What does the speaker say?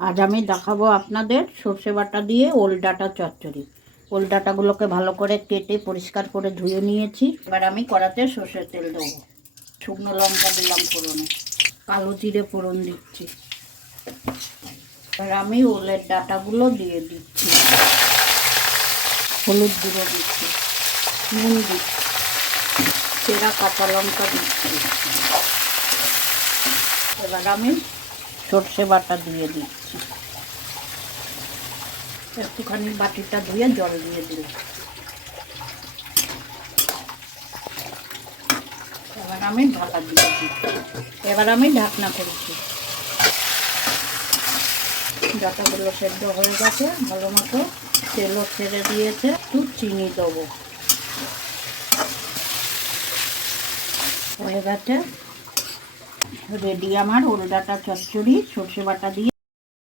আজ আমি দেখাবো আপনাদের সর্ষে বাটা দিয়ে ওল ডাঁটা চচ্চড়ি। ওল ডাঁটাগুলোকে ভালো করে কেটে পরিষ্কার করে ধুয়ে নিয়েছি। এবার আমি কড়াতে সর্ষের তেল দেবো, শুকনো লঙ্কা দিলাম ফোড়নে, কালো জিরে ফোড়ন দিচ্ছি। এবার আমি ওলের ডাঁটাগুলো দিয়ে দিচ্ছি, হলুদ গুঁড়ো দিচ্ছি, নুন দিচ্ছি, চেরা কাঁচা লঙ্কা দিচ্ছি। এবার আমি সর্ষে বাটা দিয়ে দিচ্ছি, একটুখানি বাটিটা ধুয়ে জল দিয়ে দিলাম। এবার আমি ঢাকা দিয়ে দিচ্ছি। এবার আমি ঢাকনা করেছি, ডাঁটাগুলো সেদ্ধ হয়ে গেছে ভালো মতো, তেলও ছেড়ে দিয়েছে। একটু চিনি দেবো, হয়ে গেছে রেডি আমার ওল ডাঁটা চচ্চড়ি সর্ষে বাটা দিয়ে।